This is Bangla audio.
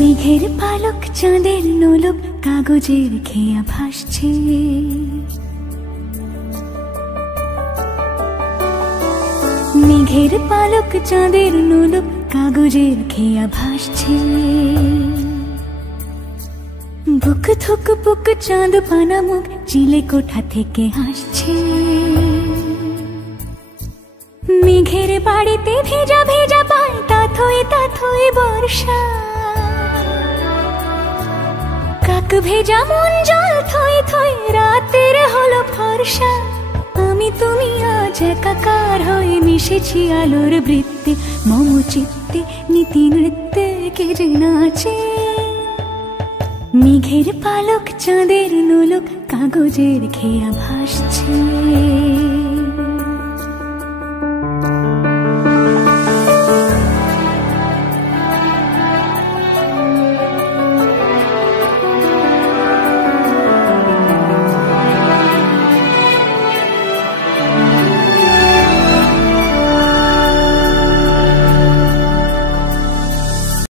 মেঘের পালক চাঁদের নোলক কাগজের খেয়া ভাসছে। মেঘের পালক চাঁদের নোলক কাগজের খেয়া ভাসছে। বুক থুক বুক চাঁদ পানা মুখ চিলে কোঠা থেকে হাসছে। মেঘের বাড়িতে ভেজা ভেজা পায় তাথই বর্ষা। কাক ভেজা মন জল থই থই রাতের হলো ফর্সা। আমি তুমি আজ একাকার হয়ে মিশেছি আলোর বৃত্তে। মম চিত্তে নীতি নৃত্যে কে যে নাচে। মেঘের পালক চাঁদের নোলক কাগজের খেয়া ভাসছে।